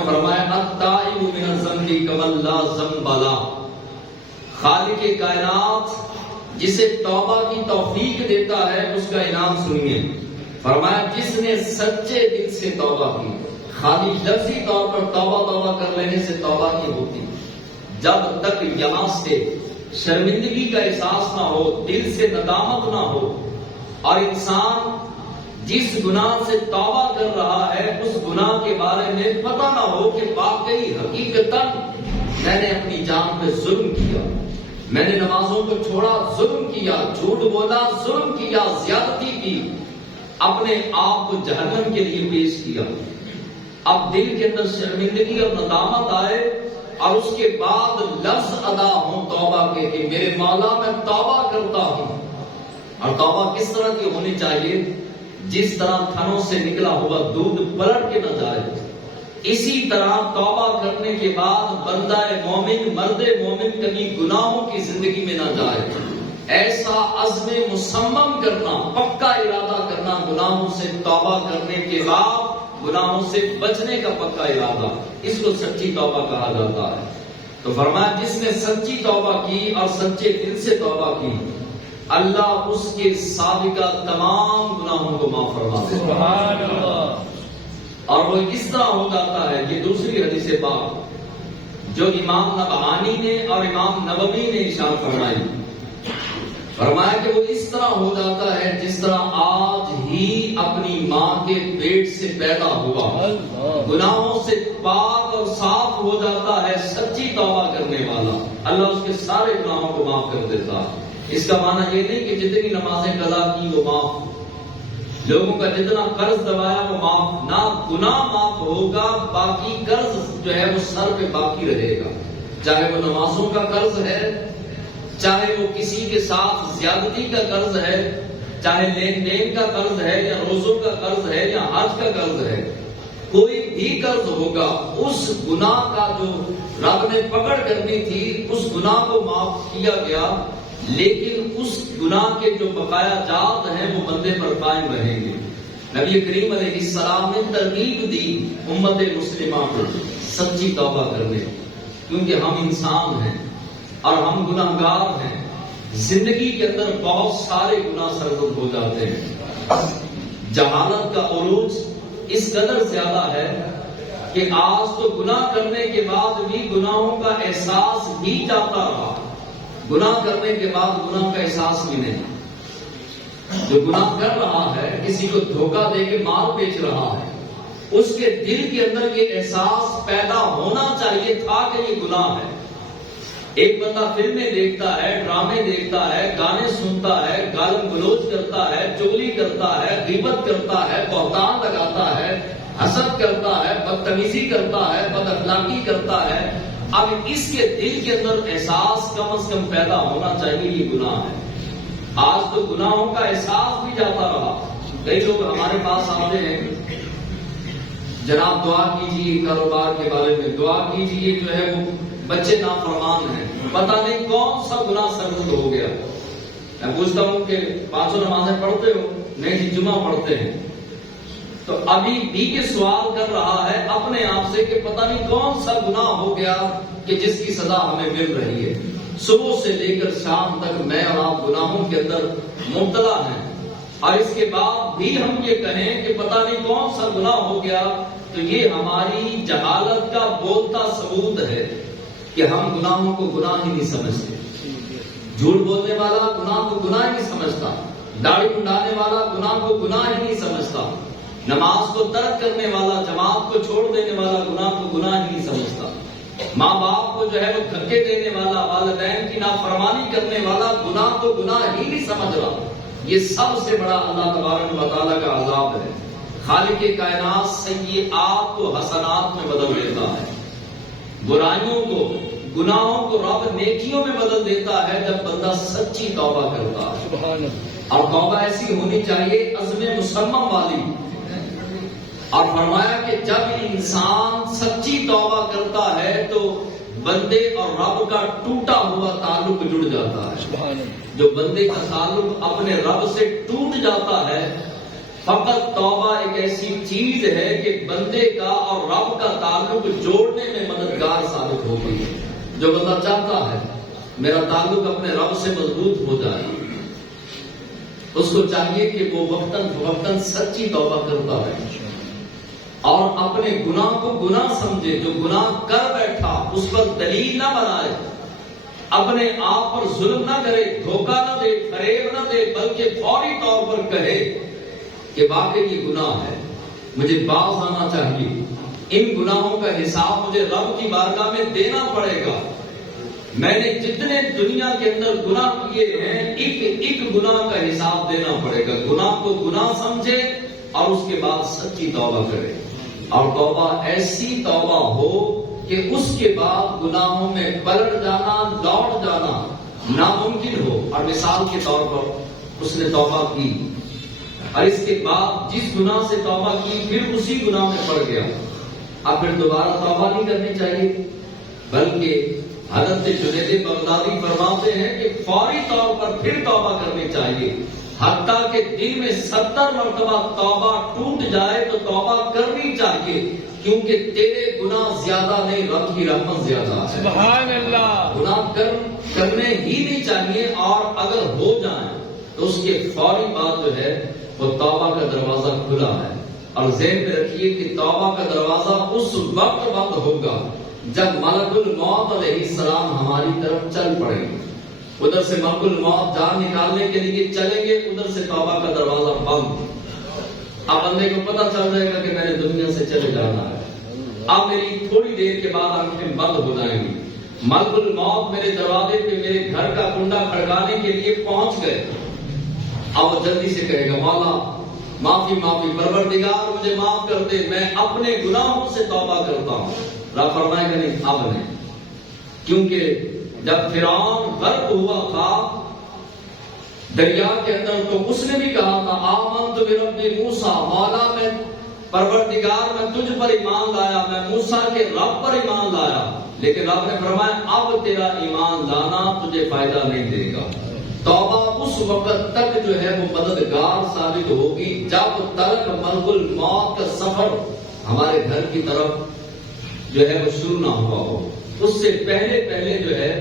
نے فرمایا التائب من الذنب کمن لا ذنب له، خالق کائنات جسے توبہ کی توفیق دیتا ہے اس کا انعام سنیے. فرمایا جس نے سچے دل سے توبہ کی، خالی لفظی طور پر توبہ توبہ کر لینے سے توبہ نہیں ہوتی. جب تک یہاں سے شرمندگی کا احساس نہ ہو، دل سے ندامت نہ ہو، اور انسان جس گناہ سے توبہ کر رہا ہے اس گناہ کے بارے میں پتہ نہ ہو کہ واقعی حقیقتاً میں نے اپنی جان پہ ظلم کیا، میں نے نمازوں کو چھوڑا ظلم کیا، جھوٹ بولا ظلم کیا، زیادتی کی، اپنے آپ کو جہنم کے لیے پیش کیا. اب دل کے اندر شرمندگی اور ندامت آئے اور اس کے بعد لفظ ادا ہوں توبہ کے کہ میرے مولا میں توبہ کرتا ہوں. اور توبہ کس طرح کی ہونی چاہیے؟ جس طرح تھنوں سے نکلا ہوا دودھ پلٹ کے نہ جائے، اسی طرح توبہ کرنے کے بعد بندہ مومن، مرد مومن کبھی گناہوں کی زندگی میں نہ جائے. ایسا عزم مصمم کرنا، پکا ارادہ کرنا گناہوں سے توبہ کرنے کے بعد گناہوں سے بچنے کا پکا ارادہ، اس کو سچی توبہ کہا جاتا ہے. تو فرمایا جس نے سچی توبہ کی اور سچے دل سے توبہ کی، اللہ اس کے سابقہ تمام گناہوں کو معاف فرما دیتا ہے. سبحان اللہ. اور وہ اس طرح ہو جاتا ہے، یہ دوسری حدیث پاک جو امام نبہانی نے اور امام نووی نے ارشاد فرمائی، فرمایا کہ وہ اس طرح ہو جاتا ہے جس طرح آج ہی اپنی ماں کے پیٹ سے پیدا ہوا، گناہوں سے پاک اور صاف ہو جاتا ہے. سچی توبہ کرنے والا اللہ اس کے سارے گناہوں کو معاف کر دیتا ہے. اس کا معنی یہ نہیں کہ جتنی نمازیں قضا کی وہ معاف، لوگوں کا جتنا قرض دبایا وہ معاف، نہ گناہ معاف ہوگا، باقی قرض جو ہے وہ سر پہ باقی رہے گا. چاہے وہ نمازوں کا قرض ہے، چاہے وہ کسی کے ساتھ زیادتی کا قرض ہے، چاہے لین دین کا قرض ہے یا روزوں کا قرض ہے یا حج کا قرض ہے، کوئی بھی قرض ہوگا، اس گناہ کا جو رب نے پکڑ کرنی تھی اس گناہ کو معاف کیا گیا، لیکن اس گناہ کے جو بقایا جات ہیں وہ بندے پر قائم رہیں گے. نبی کریم علیہ السلام نے ترغیب دی امت مسلمہ کو سچی توبہ کرنے، کیونکہ ہم انسان ہیں اور ہم گناہگار ہیں. زندگی کے اندر بہت سارے گناہ سرزد ہو جاتے ہیں. جہالت کا عروج اس قدر زیادہ ہے کہ آج تو گناہ کرنے کے بعد بھی گناہوں کا احساس ہی جاتا رہا، گناہ کرنے کے بعد گناہ کا احساس بھی نہیں. جو گناہ کر رہا ہے، کسی کو دھوکہ دے کے مال بیچ رہا ہے، اس کے دل کے اندر یہ احساس پیدا ہونا چاہیے تھا کہ یہ گناہ ہے. ایک بندہ فلمیں دیکھتا ہے، ڈرامے دیکھتا ہے، گانے سنتا ہے، گالم گلوچ کرتا ہے، چغلی کرتا ہے، غیبت کرتا ہے، بہتان لگاتا ہے، حسد کرتا ہے، بدتمیزی کرتا ہے، بد اخلاقی کرتا ہے. اب اس کے دل کے اندر احساس کم از کم پیدا ہونا چاہیے یہ گناہ ہے. آج تو گناہوں کا احساس بھی جاتا رہا. کئی لوگ ہمارے پاس آتے ہیں، جناب دعا کیجیے کاروبار کے بارے میں، دعا کیجیے جو ہے وہ بچے نافرمان ہیں، پتہ نہیں کون سا گناہ سرزد ہو گیا. میں پوچھتا ہوں کہ 500 نمازیں پڑھتے ہو؟ نہیں جی جمعہ پڑھتے ہیں. تو ابھی بھی یہ سوال کر رہا ہے اپنے آپ سے کہ پتہ نہیں کون سا گناہ ہو گیا کہ جس کی سزا ہمیں مل رہی ہے. صبح سے لے کر شام تک میں اور آپ گناہوں کے اندر مبتلا ہیں، اور اس کے بعد بھی ہم یہ کہیں کہ پتہ نہیں کون سا گناہ ہو گیا، تو یہ ہماری جہالت کا بولتا ثبوت ہے کہ ہم گناہوں کو گناہ ہی نہیں سمجھتے. جھوٹ بولنے والا گناہ کو گناہ ہی نہیں سمجھتا، داڑھی منڈانے والا گناہ کو گناہ ہی نہیں سمجھتا، نماز کو ترک کرنے والا، جماعت کو چھوڑ دینے والا گناہ کو گناہ ہی نہیں سمجھتا، ماں باپ کو جو ہے وہ دھکے دینے والا، والدین کی نافرمانی کرنے والا گناہ کو گناہ ہی نہیں سمجھ رہا. یہ سب سے بڑا اللہ تبارک و تعالیٰ کا عذاب ہے. خالق کائنات سیئات کو حسنات میں بدل دیتا ہے، برائیوں کو، گناہوں کو رب نیکیوں میں بدل دیتا ہے جب بندہ سچی توبہ کرتا ہے. اور توبہ ایسی ہونی چاہیے عزم مصمم والی. اور فرمایا کہ جب انسان سچی توبہ کرتا ہے تو بندے اور رب کا ٹوٹا ہوا تعلق جڑ جاتا ہے. جو بندے کا تعلق اپنے رب سے ٹوٹ جاتا ہے فقط توبہ ایک ایسی چیز ہے کہ بندے کا اور رب کا تعلق جوڑنے میں مددگار ثابت ہوگی. جو بندہ چاہتا ہے میرا تعلق اپنے رب سے مضبوط ہو جائے، اس کو چاہیے کہ وہ وقتاً فوقتاً سچی توبہ کرتا رہے اور اپنے گناہ کو گناہ سمجھے. جو گناہ کر بیٹھا اس پر دلیل نہ بنائے، اپنے آپ پر ظلم نہ کرے، دھوکہ نہ دے، فریب نہ دے، بلکہ فوری طور پر کہے کہ واقعی یہ گناہ ہے، مجھے باز آنا چاہیے، ان گناہوں کا حساب مجھے رب کی بارگاہ میں دینا پڑے گا. میں نے جتنے دنیا کے اندر گناہ کیے ہیں ایک ایک گناہ کا حساب دینا پڑے گا. گناہ کو گناہ سمجھے اور اس کے بعد سچی توبہ کرے، اور توبہ ایسی توبہ ہو کہ اس کے بعد گناہوں میں پلٹ جانا، لوٹ جانا ناممکن ہو. اور مثال کے طور پر اس نے توبہ کی اور اس کے بعد جس گناہ سے توبہ کی پھر اسی گناہ میں پڑ گیا، اب پھر دوبارہ توبہ نہیں کرنی چاہیے، بلکہ حضرت جنید بغدادی فرماتے ہیں کہ فوری طور پر پھر توبہ کرنی چاہیے. حتیٰ کہ دن میں 70 مرتبہ توبہ ٹوٹ جائے تو توبہ کرنی چاہیے، کیونکہ تیرے گناہ زیادہ نہیں، رب کی رحمت زیادہ ہے. سبحان اللہ. گناہ کرنے ہی نہیں چاہیے، اور اگر ہو جائیں تو اس کے فوری بعد جو ہے وہ توبہ کا دروازہ کھلا ہے. اور ذہن میں رکھیے کہ توبہ کا دروازہ اس وقت بند ہوگا جب ملک الموت علیہ السلام ہماری طرف چل پڑیں گے. ادھر سے ملک الموت جان نکالنے کے لیے چلیں گے، ادھر سے توبہ کا دروازہ بند. اب بندے کو پتہ چل جائے گا کہ میں نے دنیا سے چلے جانا ہے، اب میری تھوڑی دیر کے بعد آنکھیں بند ہو جائیں گی. ملک الموت میرے دروازے پہ میرے گھر کا کنڈا کھڑکانے کے لیے پہنچ گئے. اب وہ جلدی سے کہے گا مولا معافی معافی، پروردگار مجھے معاف کر دے، میں اپنے گناہوں سے توبہ کرتا ہوں. رب فرمائے گا نہیں، اب نہیں، کیونکہ جب فرعون غرق ہوا تھا دریا کے اندر تو اس نے بھی کہا تھا آمنت برب موسیٰ، مولا میں پروردگار میں تجھ پر ایمان لایا، میں موسیٰ کے رب پر ایمان لایا. لیکن رب نے فرمایا اب تیرا ایمان لانا تجھے فائدہ نہیں دے گا. توبہ اس وقت تک جو ہے وہ مددگار ثابت ہوگی جب تک ملک الموت کا سفر ہمارے گھر کی طرف جو ہے وہ شروع نہ ہوا ہو. اس سے پہلے جو ہے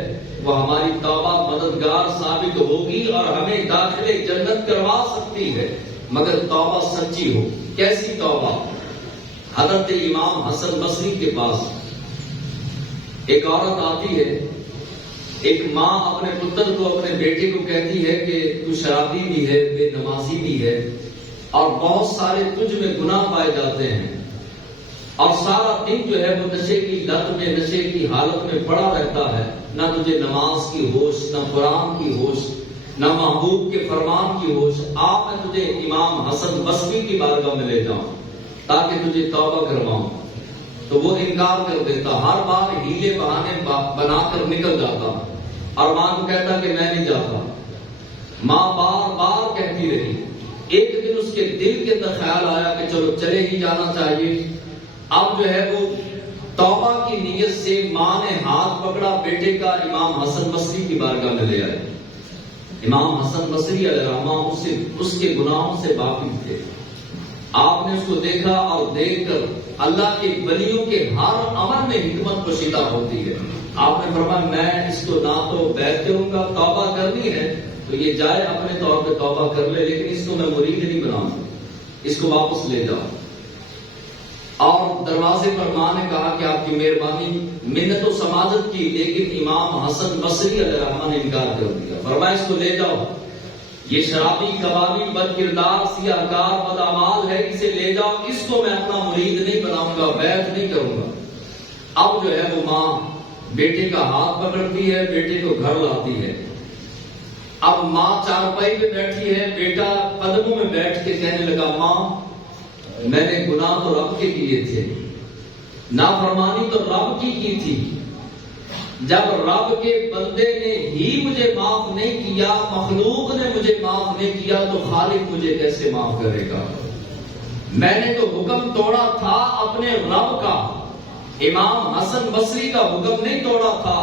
وہ ہماری توبہ مددگار ثابت ہوگی اور ہمیں داخل جنت کروا سکتی ہے، مگر توبہ سچی ہو. کیسی توبہ؟ حضرت امام حسن بصری کے پاس ایک عورت آتی ہے. ایک ماں اپنے پتر کو، اپنے بیٹے کو کہتی ہے کہ تو شرابی بھی ہے، بے نمازی بھی ہے، اور بہت سارے تجھ میں گناہ پائے جاتے ہیں، اور سارا دن جو ہے وہ نشے کی لت میں، نشے کی حالت میں پڑا رہتا ہے. نہ تجھے نماز کی ہوش، نہ قرآن کی ہوش، نہ محبوب کے فرمان کی ہوش. آپ میں تجھے امام حسن بصری کی بارگاہ میں لے جاؤں تاکہ تجھے توبہ کرواؤں. تو وہ انکار کر دیتا، ہر بار ہیلے بہانے بنا کر نکل جاتا، اور ماں کو کہتا کہ میں نہیں جاتا. ماں بار بار کہتی رہی. ایک دن اس کے دل کے اندر خیال آیا کہ چلو چلے ہی جانا چاہیے. اب جو ہے وہ توبہ کی نیت سے ماں نے ہاتھ پکڑا بیٹے کا، امام حسن بصری کی بارگاہ میں لے آئے. امام حسن بصری علیہ الرحمہ اس کے گناہوں سے واقف تھے. آپ نے اس کو دیکھا اور دیکھ کر اللہ کے ولیوں کے ہر عمل میں حکمت پوشیدہ ہوتی ہے. آپ نے فرمایا میں اس کو نہ تو بیعت کروں گا، توبہ کرنی ہے تو یہ جائے اپنے طور پہ توبہ کر لے، لیکن اس کو میں مرید نہیں بناؤں گا، اس کو واپس لے جاؤ. اور دروازے پر ماں نے کہا کہ آپ کی مہربانی، منت و سماجت کی، لیکن امام حسن بصری علیہ الرحمہ نے انکار کر دیا. فرمایا اس کو لے جاؤ، یہ شرابی، کبابی، بد کردار، سیاہ کار، بدعمال ہے، اسے لے جاؤ، اس کو میں اپنا مرید نہیں بناؤں گا، بیعت نہیں کروں گا. اب جو ہے وہ ماں بیٹے کا ہاتھ پکڑتی ہے، بیٹے کو گھر لاتی ہے. اب ماں چارپائی پہ بیٹھی ہے، بیٹا قدموں میں بیٹھ کے کہنے لگا ماں میں نے گناہ تو رب کے کیے تھے، نافرمانی تو رب کی تھی. جب رب کے بندے نے ہی مجھے معاف نہیں کیا، مخلوق نے مجھے معاف نہیں کیا، تو خالق مجھے کیسے معاف کرے گا؟ میں نے تو حکم توڑا تھا اپنے رب کا، امام حسن بصری کا حکم نہیں توڑا تھا.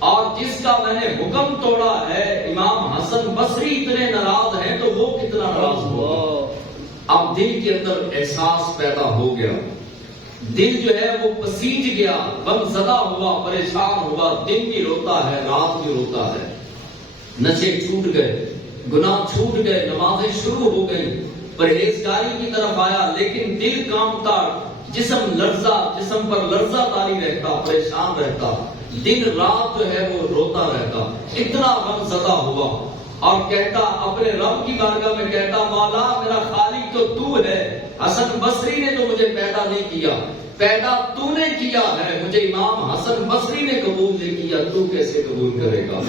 اور جس کا میں نے حکم توڑا ہے امام حسن بصری اتنے ناراض ہیں تو وہ کتنا ناراض ہوا. اب دل کے اندر احساس پیدا ہو گیا، دل جو ہے وہ پسیج گیا، غم زدہ ہوا، پریشان ہوا، دن بھی روتا ہے، رات بھی روتا ہے، نشے چھوٹ گئے، گناہ چھوٹ گئے، نمازیں شروع ہو گئی، پرہیزگاری کی طرف آیا، لیکن دل کانپتا، جسم پر لرزہ طاری رہتا، پریشان رہتا، دن رات جو ہے وہ روتا رہتا، اتنا غم زدہ ہوا، اور کہتا اپنے رب کی بارگاہ میں کہتا مولا میرا خالق تو تو ہے، حسن بصری نے تو مجھے پیدا نہیں کیا، پیدا تو نے کیا ہے، مجھے امام حسن بصری نے قبول نہیں کیا، تو کیسے قبول کرے گا؟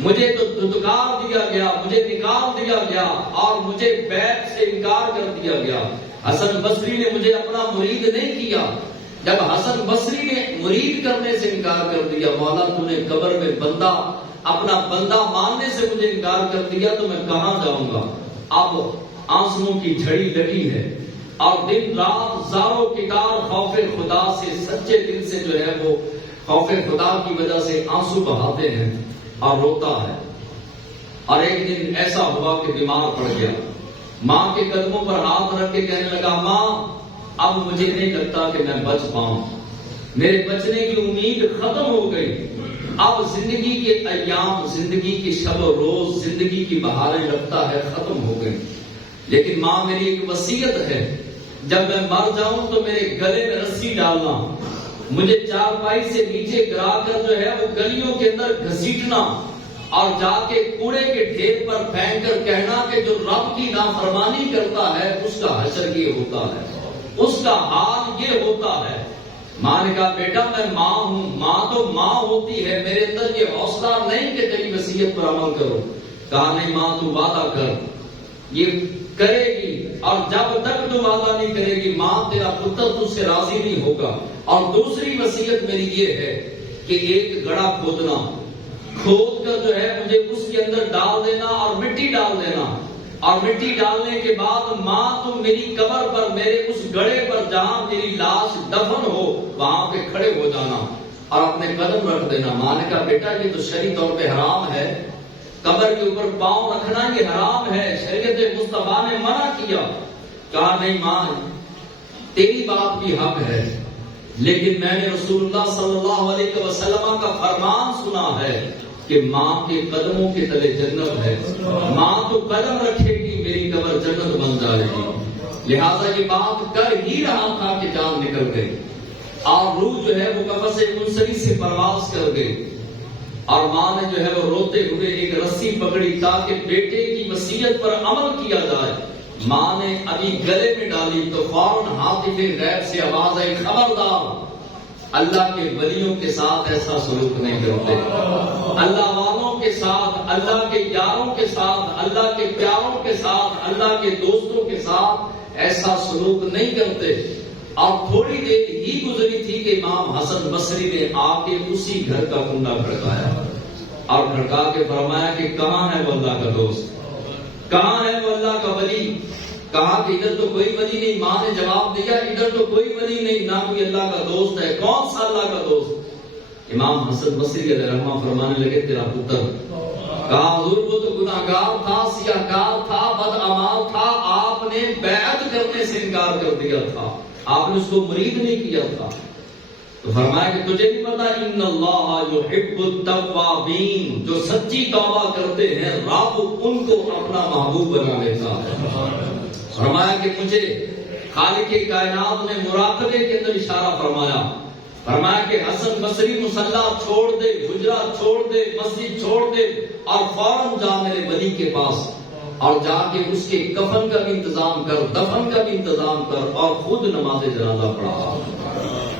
مجھے تو دھتکار دیا گیا، مجھے نکال دیا گیا، اور مجھے بیعت سے انکار کر دیا گیا، حسن بصری نے مجھے اپنا مرید نہیں کیا، جب حسن بصری نے مرید کرنے سے انکار کر دیا، مولا تو نے قبر میں اپنا بندہ ماننے سے مجھے انکار کر دیا، تو میں کہاں جاؤں گا؟ اب آنسوؤں کی جھڑی لگی ہے، اور دن رات زارو کتار خوف خدا سے، سچے دل سے جو ہے وہ خوف خدا کی وجہ سے آنسو بہاتے ہیں اور روتا ہے۔ اور ایک دن ایسا ہوا کہ بیمار پڑ گیا، ماں کے قدموں پر ہاتھ رکھ کے کہنے لگا ماں اب مجھے نہیں لگتا کہ میں بچ پاؤں، میرے بچنے کی امید ختم ہو گئی، اب زندگی کے ایام، زندگی کی شب و روز، زندگی کی بہاریں لگتا ہے ختم ہو گئی، لیکن ماں میری ایک وصیت ہے، جب میں مر جاؤں تو میرے گلے میں رسی ڈالنا، مجھے چارپائی سے نیچے گرا کر جو ہے وہ گلیوں کے اندر گھسیٹنا، اور جا کے کوڑے کے ڈھیر پر پھینک کر کہنا کہ جو رب کی نافرمانی کرتا ہے اس کا حشر یہ ہوتا ہے، اس کا حال یہ ہوتا ہے۔ ماں نے کہا بیٹا میں ماں ہوں، ماں تو ماں ہوتی ہے، میرے اندر یہ حوصلہ نہیں کہ تیری وصیت پر عمل کرو۔ کہا نہیں ماں تو وعدہ کر، یہ کرے گی، اور جب تک تو وعدہ نہیں کرے گی ماں تیرا پتر تجھ سے راضی نہیں ہوگا، اور دوسری وصیت میری یہ ہے کہ ایک گڑھا کھودنا، کھود کر جو ہے مجھے اس کے اندر ڈال دینا اور مٹی ڈال دینا، اور مٹی ڈالنے کے بعد ماں تم میری قبر پر، میرے اس گڑھے پر جہاں میری لاش دفن ہو وہاں پہ کھڑے ہو جانا اور اپنے قدم رکھ دینا۔ ماں نے کہا بیٹا یہ تو شرعی طور پہ حرام ہے، قبر کے اوپر پاؤں رکھنا یہ حرام ہے، شریعت مصطفیٰ نے منع کیا۔ کہا نہیں ماں تیری بات بھی حق ہے، لیکن میں نے رسول اللہ صلی اللہ علیہ وسلم کا فرمان سنا ہے کہ ماں کے قدموں کے تلے جنت ہے، ماں تو قدم رکھے گی میری قبر جنت بن جائے گی، لہذا یہ بات کر ہی رہا تھا کہ جان نکل گئی، اور روح جو ہے وہ قفس منصری سے پرواز کر گئی، اور ماں نے جو ہے وہ روتے ہوئے ایک رسی پکڑی تاکہ بیٹے کی وصیت پر عمل کیا جائے۔ ماں نے ابھی گلے میں ڈالی تو فوراً ہاتف غیب سے آواز آئی خبردار اللہ کے ولیوں کے ساتھ ایسا سلوک نہیں کرتے، اللہ والوں کے ساتھ، اللہ کے یاروں کے ساتھ، اللہ کے پیاروں کے ساتھ، اللہ کے دوستوں کے ساتھ ایسا سلوک نہیں کرتے۔ اور تھوڑی دیر ہی گزری تھی کہ امام حسن بصری نے آ کے اسی گھر کا کنڈا کھڑکایا اور کھڑکا کے فرمایا کہ کہاں ہے وہ اللہ کا دوست، کہاں ہے وہ اللہ کا ولی؟ کہا کہ ادھر تو کوئی ولی نہیں۔ ماں نے جواب دیا ادھر تو کوئی ولی نہیں، نہ کوئی اللہ کا دوست ہے۔ کون سا اللہ کا دوست؟ امام حسن بصری علیہ رحمہ فرمانے لگے تیرا پتر۔ کہا حضور وہ تو گناہگار تھا، سیاہکار تھا، بدعمال تھا، آپ نے بیعت کرنے سے انکار کر دیا تھا، آپ نے اس کو مرید نہیں کیا تھا۔ تو فرمایا کہ تجھے بھی پتا ان اللہ یحب التوابین، جو سچی توبہ کرتے ہیں رب ان کو اپنا محبوب بنا لیتا ہے۔ فرمایا کہ مجھے خالق کائنات نے مراقبے کے اندر اشارہ فرمایا، فرمایا کہ حسن بصری مصلی چھوڑ دے، حجرہ چھوڑ دے، مسجد چھوڑ دے، اور فوراً جا میرے ولی کے پاس اور جا کے اس کے کفن کا بھی انتظام کر، دفن کا بھی انتظام کر، اور خود نماز جنازہ پڑھا۔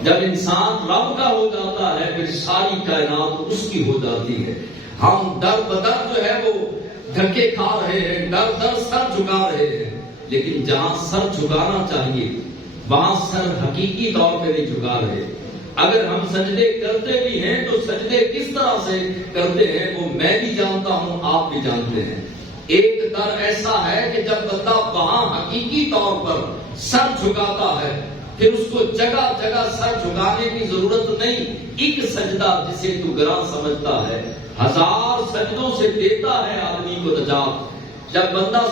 جب انسان رب کا ہو جاتا ہے پھر ساری کائنات اس کی ہو جاتی ہے۔ ہم در بدر جو ہے وہ دھکے کھا رہے ہیں، در در سر جھکا رہے ہیں، لیکن جہاں سر جھکانا چاہیے وہاں سر حقیقی طور پہ نہیں جھکا رہے۔ اگر ہم سجدے کرتے بھی ہیں تو سجدے کس طرح سے کرتے ہیں وہ میں بھی جانتا ہوں، آپ بھی جانتے ہیں۔ ایک در ایسا ہے کہ جب بندہ وہاں حقیقی طور پر سر جھکاتا ہے پھر اس کو جگہ جگہ سر جھکانے کی ضرورت نہیں، ایک سجدہ جسے تو گراں سمجھتا ہے 1000 سجدوں سے دیتا ہے آدمی کو نجات۔ جب بندہ